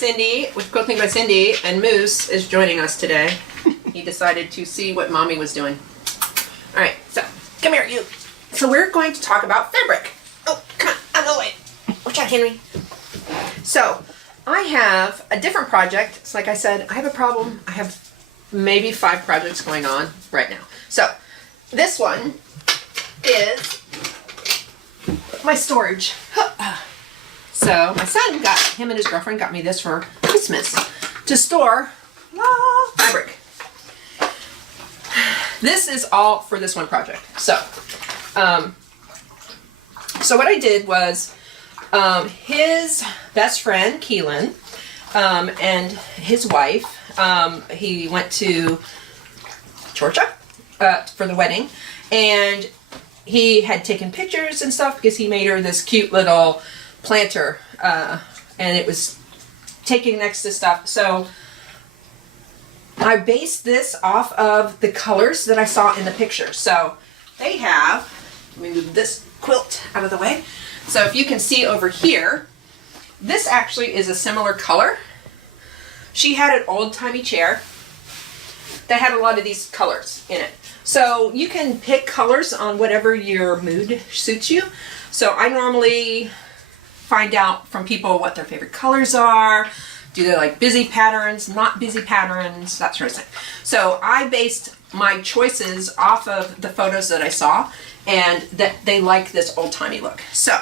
Cyndi with Quilting by Cyndi, and Moose is joining us today. He decided to see what Mommy was doing. All right, so come here, you. So we're going to talk about fabric. Oh, come on, out of the way. Watch out, Henry. So I have a different project. It's like I said, I have a problem. I have maybe 5 projects going on right now. So this one is my storage. So my son him and his girlfriend got me this for Christmas to store fabric. This is all for this one project. So, so what I did was, his best friend, Keelan, and his wife, he went to Georgia for the wedding, and he had taken pictures and stuff because he made her this cute little planter, and it was taken next to stuff. So I based this off of the colors that I saw in the picture. So they have, let me move this quilt out of the way. So if you can see over here, this actually is a similar color. She had an old-timey chair that had a lot of these colors in it. So you can pick colors on whatever your mood suits you. So I normally find out from people what their favorite colors are. Do they like busy patterns, not busy patterns, that sort of thing. So I based my choices off of the photos that I saw and that they like this old-timey look. So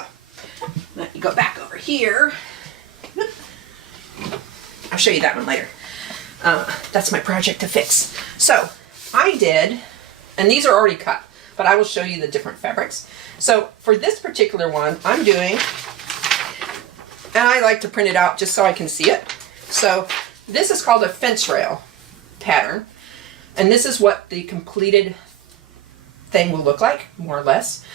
let me go back over here. I'll show you that one later. That's my project to fix. So I did, and these are already cut, but I will show you the different fabrics. So for this particular one, I'm doing, and I like to print it out just so I can see it. So this is called a fence rail pattern, and this is what the completed thing will look like, more or less.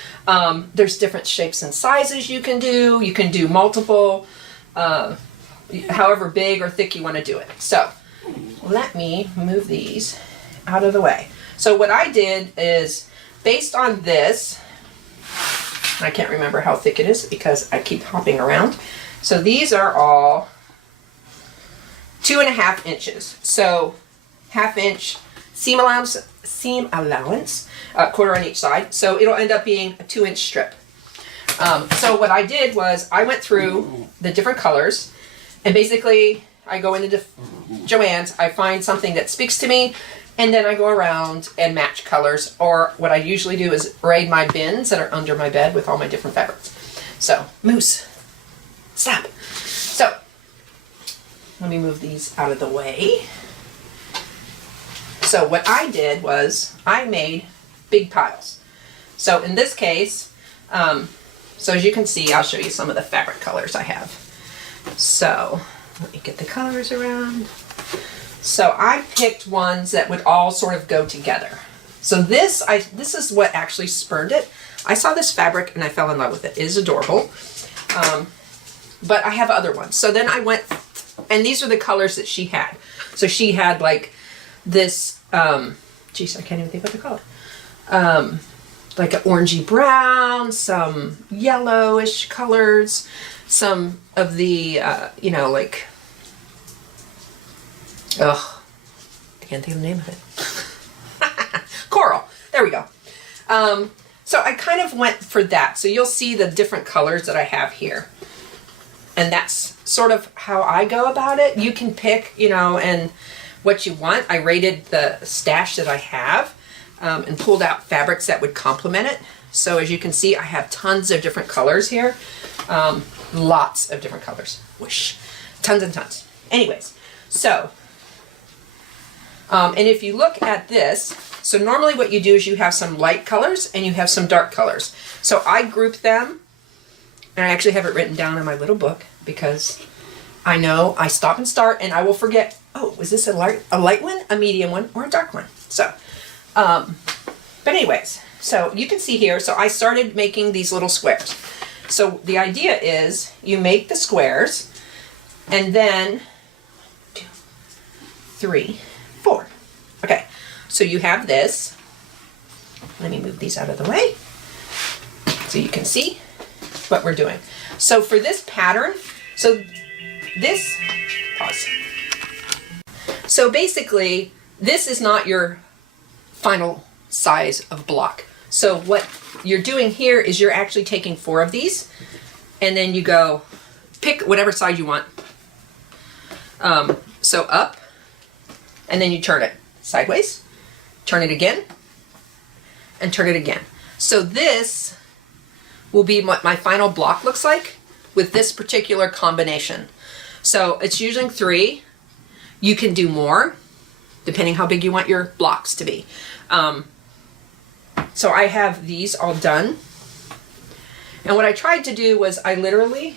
There's different shapes and sizes you can do. You can do multiple, however big or thick you want to do it. So let me move these out of the way. So what I did is, based on this, I can't remember how thick it is because I keep hopping around. So these are all 2.5 inches. So 1/2 inch seam allowance, quarter on each side. So it'll end up being a 2-inch strip. So what I did was I went through the different colors, and basically I go into Joann's, I find something that speaks to me, and then I go around and match colors, or what I usually do is raid my bins that are under my bed with all my different fabrics. So, Moose, stop. So, let me move these out of the way. So what I did was I made big piles. So in this case, so as you can see, I'll show you some of the fabric colors I have. So let me get the colors around. So I picked ones that would all sort of go together. So this is what actually spurned it. I saw this fabric and I fell in love with it. It is adorable. But I have other ones. So then I went, and these are the colors that she had. So she had like this, geez, I can't even think what to call it. Like an orangey brown, some yellowish colors, some of the, you know, like, I can't think of the name of it. Coral. There we go. So I kind of went for that. So you'll see the different colors that I have here. And that's sort of how I go about it. You can pick, you know, and what you want. I rated the stash that I have and pulled out fabrics that would complement it. So as you can see, I have tons of different colors here. Lots of different colors. Whoosh. Tons and tons. Anyways, so, and if you look at this, so normally what you do is you have some light colors and you have some dark colors. So I group them, and I actually have it written down in my little book because I know I stop and start and I will forget, oh, was this a light one, a medium one, or a dark one? So, but anyways, so you can see here, so I started making these little squares. So the idea is you make the squares and then 2, 3, 4. Okay, so you have this. Let me move these out of the way so you can see what we're doing. So for this pattern, so this Pause. So basically, this is not your final size of block. So what you're doing here is you're actually taking 4 of these, and then you go pick whatever side you want. So up, and then you turn it sideways, turn it again, and turn it again. So this will be what my final block looks like with this particular combination. So it's using 3. You can do more depending how big you want your blocks to be. So I have these all done. And what I tried to do was I literally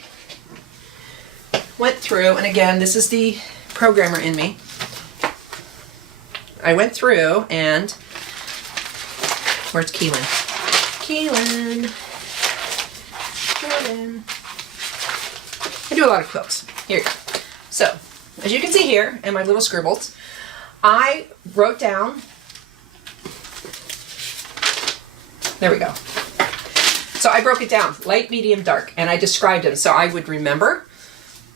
went through, and again, this is the programmer in me. I went through and, where's Keelan? Keelan. Jordan. I do a lot of quilts. Here you go. So, as you can see here in my little scribbles, I wrote down, there we go. So I broke it down, light, medium, dark, and I described them so I would remember.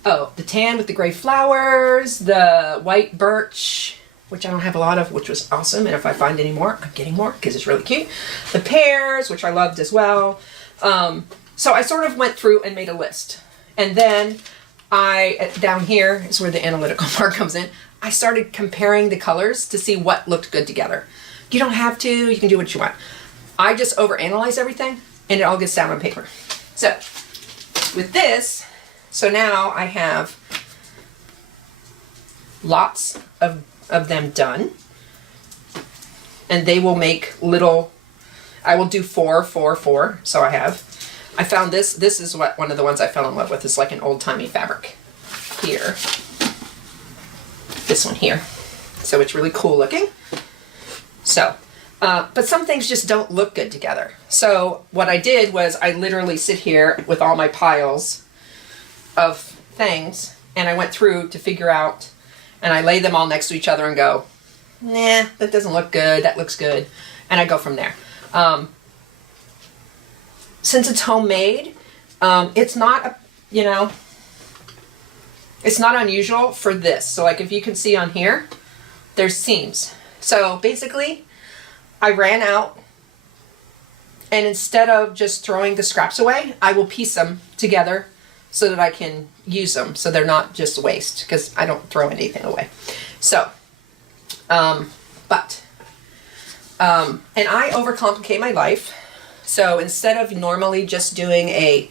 Oh, the tan with the gray flowers, the white birch, which I don't have a lot of, which was awesome. And if I find any more, I'm getting more because it's really cute. The pears, which I loved as well. So I sort of went through and made a list. And then down here is where the analytical part comes in. I started comparing the colors to see what looked good together. You don't have to, you can do what you want. I just overanalyze everything and it all gets down on paper. So with this, so now I have lots of them done, and they will make little, I will do 4, 4, 4. So I found this is what one of the ones I fell in love with. It's like an old-timey fabric here. This one here. So it's really cool looking. So, but some things just don't look good together. So what I did was I literally sit here with all my piles of things, and I went through to figure out, and I lay them all next to each other and go, nah, that doesn't look good, that looks good, and I go from there. Since it's homemade, it's not, it's not unusual for this. So like if you can see on here, there's seams. So basically, I ran out, and instead of just throwing the scraps away, I will piece them together so that I can use them, so they're not just waste, because I don't throw anything away. So, and I overcomplicate my life. So instead of normally just doing a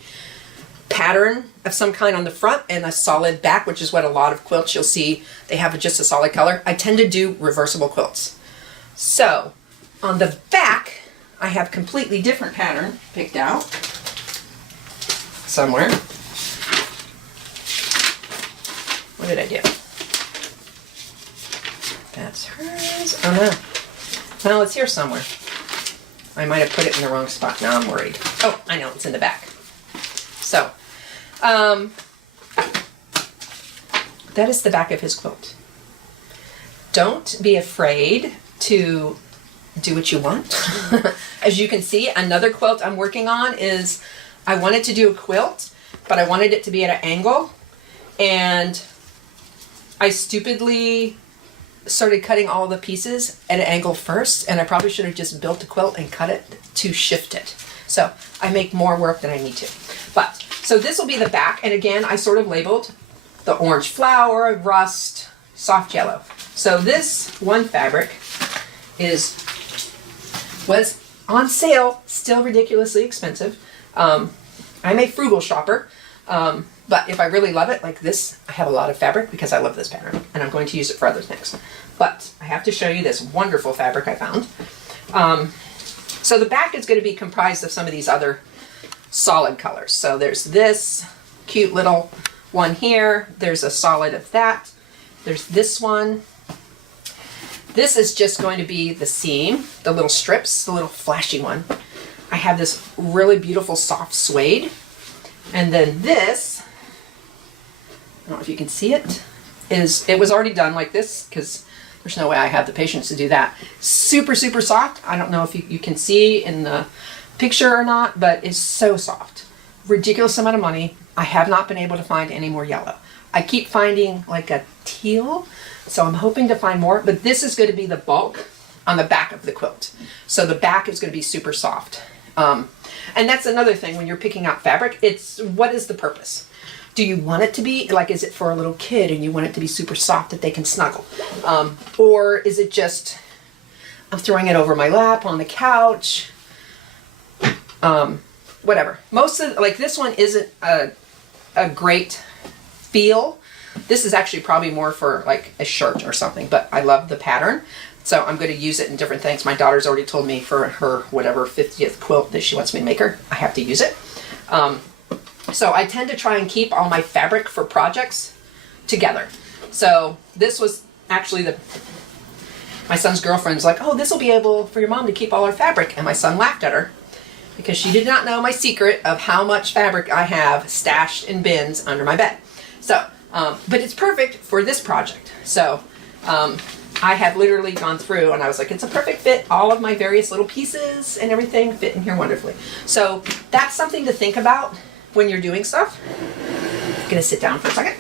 pattern of some kind on the front and a solid back, which is what a lot of quilts you'll see, they have just a solid color, I tend to do reversible quilts. So on the back, I have completely different pattern picked out somewhere. What did I do? That's hers. Oh no. No, it's here somewhere. I might have put it in the wrong spot. Now I'm worried. Oh, I know, it's in the back. So, that is the back of his quilt. Don't be afraid to do what you want. As you can see, another quilt I'm working on is, I wanted to do a quilt, but I wanted it to be at an angle, and I stupidly started cutting all the pieces at an angle first, and I probably should have just built a quilt and cut it to shift it. So I make more work than I need to. But, so this will be the back, and again, I sort of labeled the orange flower, rust, soft yellow. So this one fabric was on sale, still ridiculously expensive. I'm a frugal shopper. But if I really love it, like this, I have a lot of fabric because I love this pattern, and I'm going to use it for others next. But I have to show you this wonderful fabric I found. So the back is going to be comprised of some of these other solid colors. So there's this cute little one here. There's a solid of that. There's this one. This is just going to be the seam, the little strips, the little flashy one. I have this really beautiful soft suede. And then this, I don't know if you can see it, it was already done like this because there's no way I have the patience to do that. Super, super soft. I don't know if you can see in the picture or not, but it's so soft. Ridiculous amount of money. I have not been able to find any more yellow. I keep finding like a teal, so I'm hoping to find more, but this is going to be the bulk on the back of the quilt. So the back is going to be super soft. And that's another thing when you're picking out fabric, it's what is the purpose? Do you want it to be, like, is it for a little kid and you want it to be super soft that they can snuggle? Or is it just, I'm throwing it over my lap on the couch? Whatever. Most of, like, this one isn't a great feel. This is actually probably more for like a shirt or something, but I love the pattern. So I'm going to use it in different things. My daughter's already told me for her whatever 50th quilt that she wants me to make her, I have to use it. So I tend to try and keep all my fabric for projects together. So this was actually my son's girlfriend's like, oh, this will be able for your mom to keep all her fabric. And my son laughed at her because she did not know my secret of how much fabric I have stashed in bins under my bed. So, but it's perfect for this project. So, I have literally gone through and I was like, it's a perfect fit. All of my various little pieces and everything fit in here wonderfully. So that's something to think about when you're doing stuff. I'm gonna sit down for a second.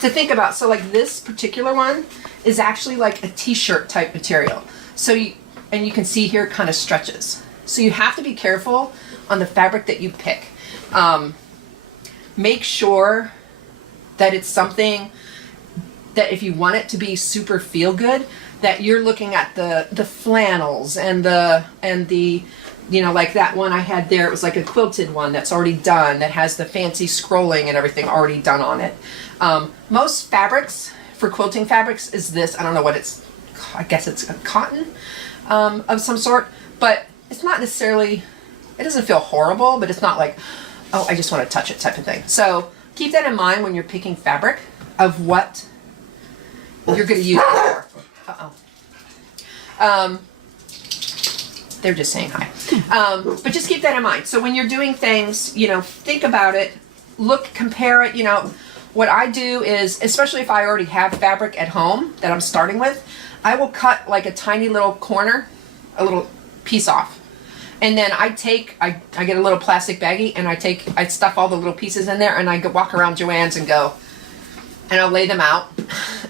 To think about, so like this particular one is actually like a t-shirt type material. So and you can see here it kind of stretches. So you have to be careful on the fabric that you pick. Make sure that it's something that if you want it to be super feel good, that you're looking at the flannels and the you know, like that one I had there, it was like a quilted one that's already done, that has the fancy scrolling and everything already done on it. Most fabrics for quilting fabrics is this, I don't know what it's, I guess it's a cotton of some sort, but it's not necessarily, it doesn't feel horrible, but it's not like, oh, I just want to touch it type of thing. So keep that in mind when you're picking fabric of what you're going to use it for. They're just saying hi. But just keep that in mind. So when you're doing things, you know, think about it, look, compare it. You know, what I do is, especially if I already have fabric at home that I'm starting with, I will cut like a tiny little corner, a little piece off. And then I get a little plastic baggie and I stuff all the little pieces in there and I go walk around Joann's and go, and I'll lay them out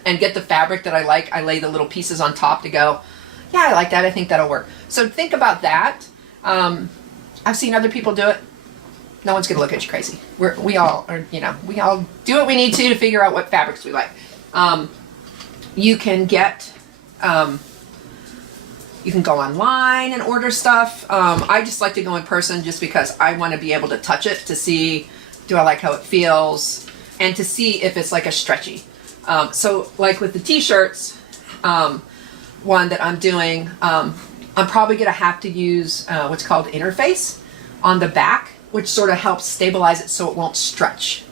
and get the fabric that I like. I lay the little pieces on top to go, yeah, I like that. I think that'll work. So think about that. I've seen other people do it. No one's gonna look at you crazy. We all do what we need to figure out what fabrics we like. You can get, you can go online and order stuff. I just like to go in person just because I want to be able to touch it to see, do I like how it feels, and to see if it's like a stretchy. So like with the t-shirts, one that I'm doing, I'm probably going to have to use what's called interface on the back, which sort of helps stabilize it so it won't stretch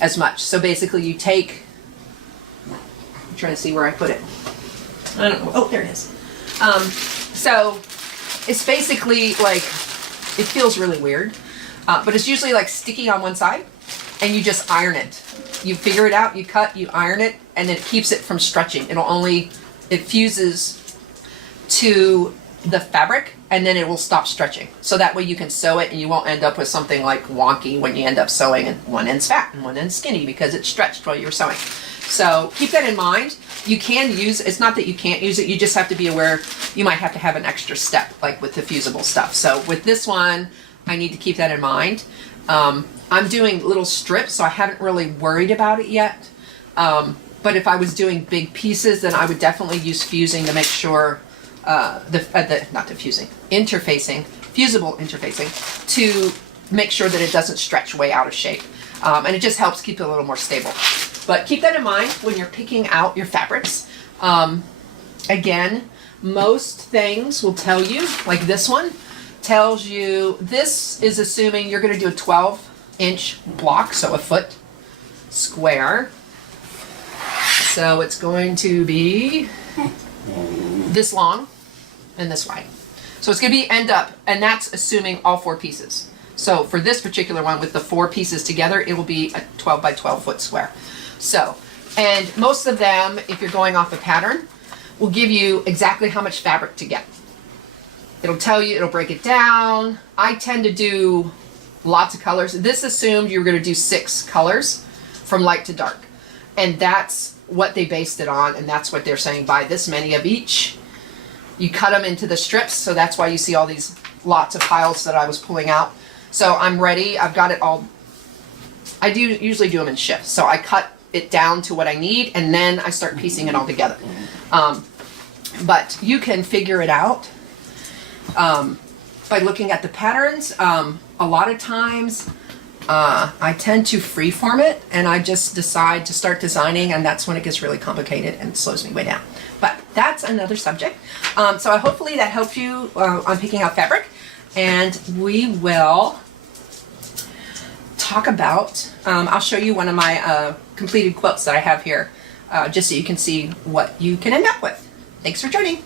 as much. So basically you take, I'm trying to see where I put it. I don't know. Oh, there it is. So it's basically like, it feels really weird, but it's usually like sticky on one side and you just iron it. You figure it out, you cut, you iron it, and it keeps it from stretching. It fuses to the fabric and then it will stop stretching. So that way you can sew it and you won't end up with something like wonky when you end up sewing and one end's fat and one end's skinny because it stretched while you were sewing. So keep that in mind. You can use, it's not that you can't use it, you just have to be aware you might have to have an extra step like with the fusible stuff. So with this one, I need to keep that in mind. I'm doing little strips, so I haven't really worried about it yet. But if I was doing big pieces, then I would definitely use fusing to make sure, interfacing, fusible interfacing, to make sure that it doesn't stretch way out of shape. And it just helps keep it a little more stable. But keep that in mind when you're picking out your fabrics. Again, most things will tell you, like this one, tells you, this is assuming you're gonna do a 12-inch block, so a foot square. So it's going to be this long and this wide. So it's gonna be end up, and that's assuming all 4 pieces. So for this particular one with the 4 pieces together, it will be a 12 by 12 foot square. So, and most of them, if you're going off a pattern, will give you exactly how much fabric to get. It'll tell you, it'll break it down. I tend to do lots of colors. This assumed you were going to do 6 colors from light to dark. And that's what they based it on, and that's what they're saying, buy this many of each. You cut them into the strips, so that's why you see all these lots of piles that I was pulling out. So I'm ready. I've got it all. I do usually do them in shifts, so I cut it down to what I need, and then I start piecing it all together. But you can figure it out by looking at the patterns. A lot of times I tend to freeform it, and I just decide to start designing, and that's when it gets really complicated and slows me way down. But that's another subject. So hopefully that helped you on picking out fabric, and we will talk about, I'll show you one of my completed quilts that I have here, just so you can see what you can end up with. Thanks for joining.